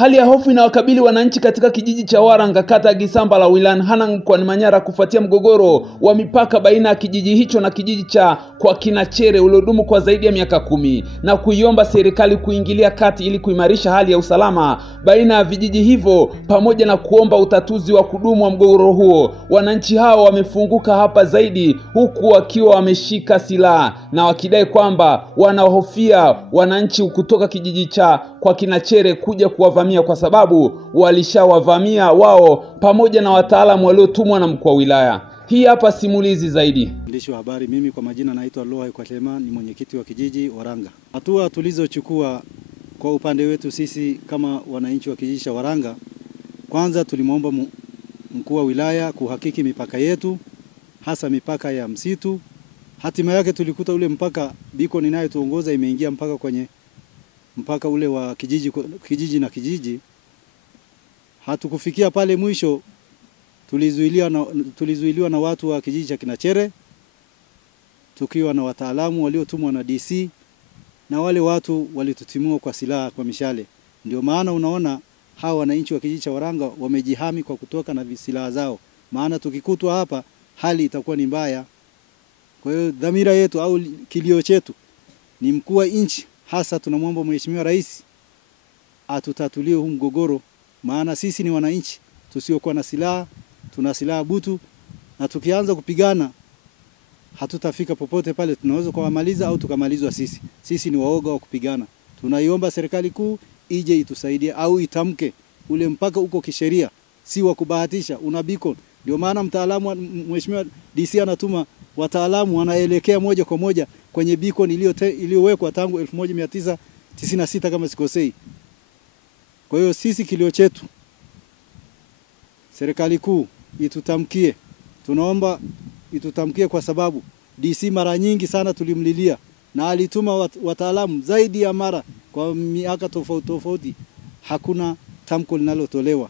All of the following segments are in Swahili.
Hali ya hofu inawakabili wananchi katika kijiji cha Waranga, kata ya Gisambala, wilayani Hanang mkoani Manyara kufuatia mgogoro wa mipaka baina ya kijiji hicho na kijiji cha kwa Kinachere uliodumu kwa zaidi ya miaka 10 na kuiomba serikali kuingilia kati ili kuimarisha hali ya usalama baina ya vijiji hivyo pamoja na kuomba utatuzi wa kudumu wa mgogoro huo. Wananchi hao wamefunguka hapa zaidi huku wakiwa wameshika silaha na wakidai kwamba wanahofia wananchi kutoka kijiji cha kwa Kinachere kuja kuwavamia kwa sababu walishawavamia wao pamoja na wataalamu waliotumwa na mkuu wa wilaya. Hii hapa simulizi zaidi. Mwandishi wa habari, mimi kwa majina naitwa Loha Kwatlema, ni mwenyekiti wa kijiji Waranga. Hatua tulizochukua kwa upande wetu sisi kama wananchi wa kijiji cha Waranga, kwanza tulimwomba mkuu wa wilaya kuhakiki mipaka yetu, hasa mipaka ya msitu. Hatima yake tulikuta ule mpaka biko ninayotuongoza imeingia mpaka kwenye mpaka ule wa kijiji na kijiji. Hatukufikia pale mwisho, tulizuiliwa na watu wa kijiji cha Kinachere tukiwa na wataalamu waliotumwa na DC, na wale watu walitutimua kwa silaha, kwa mishale. Ndio maana unaona hawa wananchi wa kijiji cha Waranga wamejihami kwa kutoka na silaha zao, maana tukikutwa hapa hali itakuwa ni mbaya. Kwa hiyo dhamira yetu au kilio chetu ni mkuu wa nchi, hasa tunamwomba Mheshimiwa Rais atutatulie huu mgogoro, maana sisi ni wananchi tusiokuwa na silaha, tuna silaha butu, na tukianza kupigana hatutafika popote pale. Tunaweza kuwamaliza au tukamalizwa sisi. Sisi ni waoga wa kupigana. Tunaiomba serikali kuu ije itusaidie au itamke ule mpaka uko kisheria, si wa kubahatisha, una beacon. Ndio maana mtaalamu Mheshimiwa DC anatuma wataalamu wanaelekea moja kwa moja kwenye beacon iliyowekwa tangu 1996 kama sikosei. Kwa hiyo sisi kilio chetu serikali kuu itutamkie. Tunaomba itutamkie kwa sababu DC mara nyingi sana tulimlilia na alituma wataalamu zaidi ya mara kwa miaka tofauti. Hakuna tamko linalotolewa.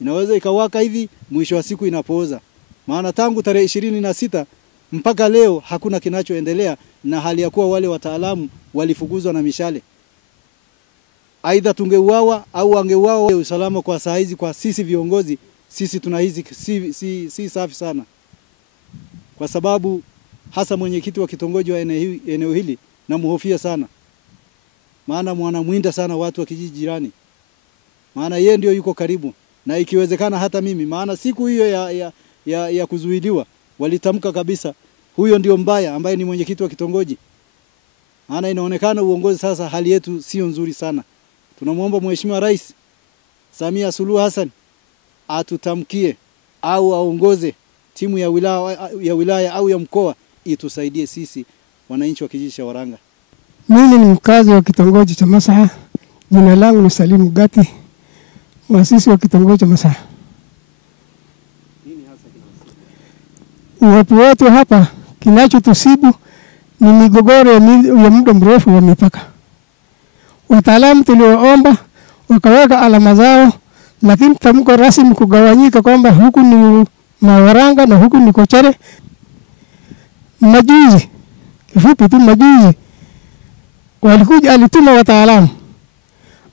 Inaweza ikawaka hivi, mwisho wa siku inapooza. Maana tangu tarehe 26 mpaka leo hakuna kinachoendelea, na hali ya kuwa wale wataalamu walifukuzwa na mishale. Aidha tungeuawa au wangeuawa. Usalama kwa saa hizi kwa sisi viongozi, sisi tunahisi si safi sana. Kwa sababu hasa mwenyekiti wa kitongoji wa eneo hili namuhofia sana. Maana mwinda sana watu wa kijiji jirani. Maana yeye ndio yuko karibu, na ikiwezekana hata mimi. Maana siku hiyo ya kuzuiliwa walitamka kabisa huyo ndio mbaya ambaye ni mwenyekiti wa kitongoji. Maana inaonekana uongozi sasa hali yetu sio nzuri sana. Tunamuomba Mheshimiwa Rais Samia Suluhu Hassan atutamkie au aongoze timu ya wilaya au ya mkoa itusaidie sisi wananchi wa kijiji cha Waranga. Mimi ni mkazi wa kitongoji cha Masaha. Jina langu ni Salimu Gati, mwasisi wa kitongoji cha Masaha. Watu wote hapa kinachotusibu ni migogoro ya muda mrefu wa mipaka. Wataalamu tulioomba wakaweka alama zao, lakini tamko rasmi kugawanyika kwamba huku ni Waranga na huku ni Kinachere. Majuzi, kifupi tu majuzi, walikuja alituma wataalamu.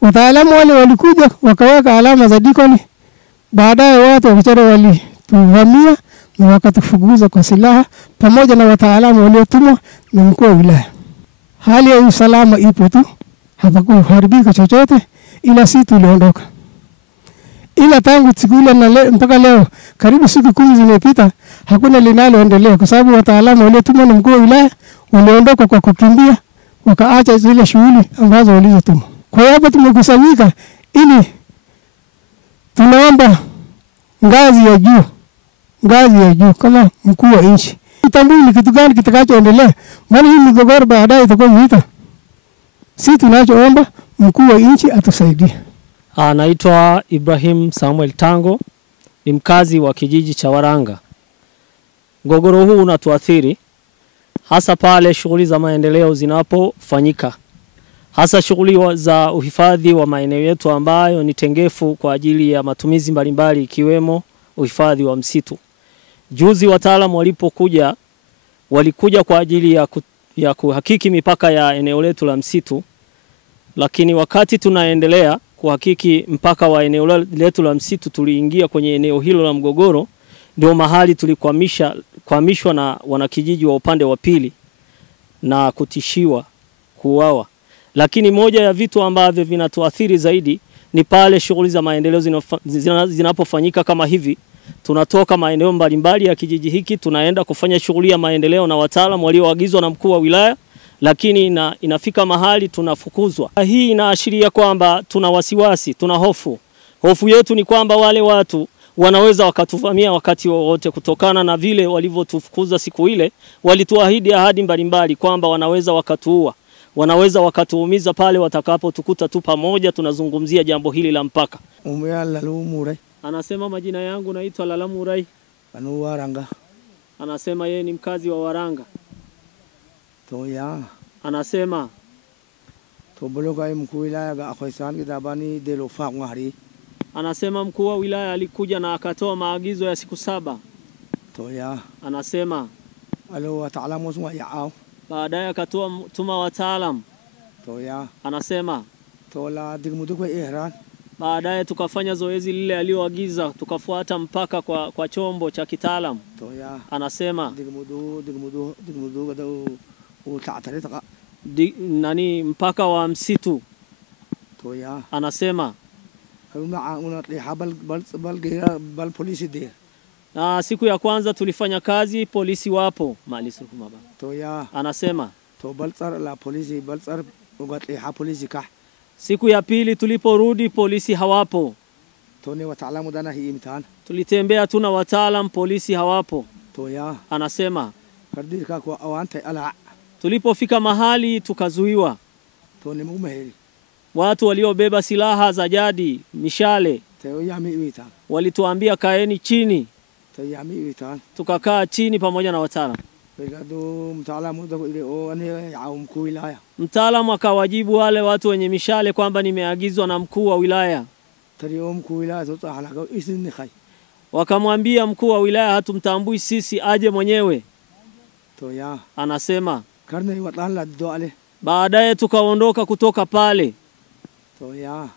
Wataalamu wale walikuja wakaweka alama za beacon. Baadaye watu wa Kinachere walituvamia na wakatufukuza kwa silaha pamoja na wataalamu waliotumwa na mkuu wa wilaya. Hali ya usalama ipo tu, hapakuharibika chochote, ila sisi tuliondoka. Ila tangu siku ile mpaka leo karibu siku 10 zimepita, hakuna linaloendelea kwa sababu wataalamu waliotumwa na mkuu wa wilaya waliondoka kwa kukimbia, wakaacha zile shughuli ambazo walizotumwa. Kwa hiyo hapa tumekusanyika ili tunaomba ngazi ya juu kama mkuu wa nchi tambui ni kitu gani kitakachoendelea, maana hii migogoro baadaye itakuwa vita. Sisi tunachoomba mkuu wa nchi atusaidie. Naitwa Ibrahim Samuel Tango, ni mkazi wa kijiji cha Waranga. Mgogoro huu unatuathiri hasa pale shughuli za maendeleo zinapofanyika, hasa shughuli za uhifadhi wa maeneo yetu ambayo ni tengefu kwa ajili ya matumizi mbalimbali ikiwemo uhifadhi wa msitu. Juzi wataalamu walikuja kwa ajili ya kuhakiki mipaka ya eneo letu la msitu, lakini wakati tunaendelea kuhakiki mpaka wa eneo letu la msitu, tuliingia kwenye eneo hilo la mgogoro, ndio mahali tulikwamishwa na wanakijiji wa upande wa pili na kutishiwa kuuawa. Lakini moja ya vitu ambavyo vinatuathiri zaidi ni pale shughuli za maendeleo zinapofanyika kama hivi. Tunatoka maeneo mbalimbali ya kijiji hiki, tunaenda kufanya shughuli ya maendeleo na wataalamu walioagizwa na mkuu wa wilaya, lakini inafika mahali tunafukuzwa. Hii inaashiria kwamba tuna wasiwasi, tuna hofu. Hofu yetu ni kwamba wale watu wanaweza wakatuvamia wakati wowote, kutokana na vile walivyotufukuza siku ile. Walituahidi ahadi mbalimbali kwamba wanaweza wakatuua, wanaweza wakatuumiza pale watakapotukuta tu pamoja tunazungumzia jambo hili la mpaka. Anasema majina yangu naitwa Lalamu Urai. Waranga. Anasema yeye ni mkazi wa Waranga. Toya. Anasema Tobologa mkuu wa wilaya ga akhaisan kitabani delo faqwari. Anasema mkuu wa wilaya alikuja na akatoa maagizo ya siku 7. Toya. Anasema alo wataalamu wa yao. Baadaye akatoa tuma wataalamu. Toya. Anasema tola digmudu kwa ihran. Baadaye tukafanya zoezi lile aliyoagiza, tukafuata mpaka kwa chombo cha kitaalamu. Toya. Anasema digmudu gado utatarita nani mpaka wa msitu. Toya. Anasema bal polisi dir. Na siku ya kwanza tulifanya kazi, polisi wapo mali sukumaba. Toya. Anasema to balsar la polisi balsar ugatli ha polisi ka. Siku ya pili tuliporudi polisi hawapo. Tone wataalamu dana hii imtihan. Tulitembea tuna wataalamu, polisi hawapo. Toya. Anasema kardir ka kwa awanta ala. Tulipofika mahali tukazuiwa. Tone mumeheri. Watu waliobeba silaha za jadi, mishale, walituambia kaeni chini. Tukakaa chini pamoja na wataalamu. Mtaalamu akawajibu wale watu wenye mishale kwamba nimeagizwa na mkuu wa wilaya. Wakamwambia mkuu wa wilaya hatumtambui sisi, aje mwenyewe. Anasema baadaye tukaondoka kutoka pale.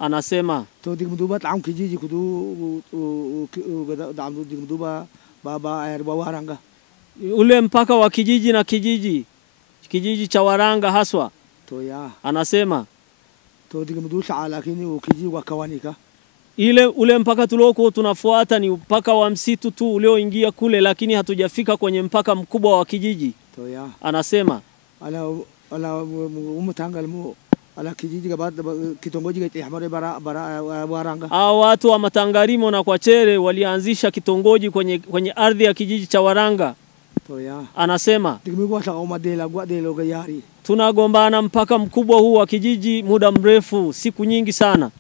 Anasema ule mpaka wa kijiji na kijiji cha Waranga haswa. Anasema ule mpaka tuliokuwa tunafuata ni mpaka wa msitu tu ulioingia kule, lakini hatujafika kwenye mpaka mkubwa wa kijiji. Anasema ala kijiji kitongoji gati bara Waranga. Hao watu wa Matangarimo na kwa Chere walianzisha kitongoji kwenye ardhi ya kijiji cha Waranga. Anasema tunagombana mpaka mkubwa huu wa kijiji muda mrefu, siku nyingi sana.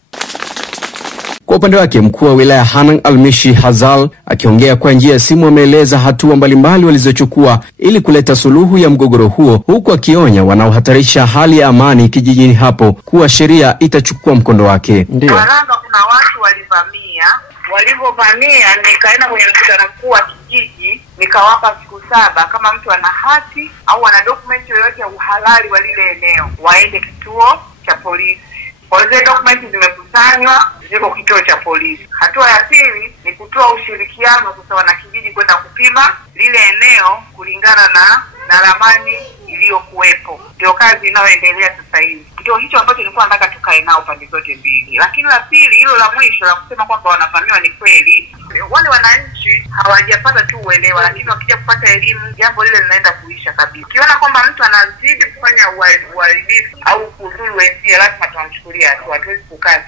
Kwa upande wake mkuu wa wilaya Hanang Almishi Hazal akiongea kwa njia ya simu ameeleza hatua mbalimbali walizochukua ili kuleta suluhu ya mgogoro huo, huku akionya wanaohatarisha hali ya amani kijijini hapo kuwa sheria itachukua mkondo wake. Waranga kuna watu walivyovamia, nikaenda kwenye mkutano mkuu wa kijiji, nikawapa siku 7 kama mtu ana hati au ana document yoyote ya uhalali wa lile eneo waende kituo cha polisi. Kwa zile dokumenti zimekusanywa, ziko kituo cha polisi. Hatua ya pili ni kutoa ushirikiano sasa wana kijiji kwenda kupima lile eneo kulingana na ramani iliyokuwepo. Ndio kazi inayoendelea sasa hivi. Ndio hicho ambacho nilikuwa nataka tukae nao pande zote mbili. Lakini la pili, hilo la mwisho la kusema kwamba wanavamiwa ni kweli. Wale wananchi hawajapata tu uelewa, lakini wakija kupata elimu jambo lile linaenda kuisha kabisa. Ukiona kwamba mtu anazidi kufanya uharibifu au kudhuru wenzie, lazima tuamchukulie hatua. Hatuwezi kukaa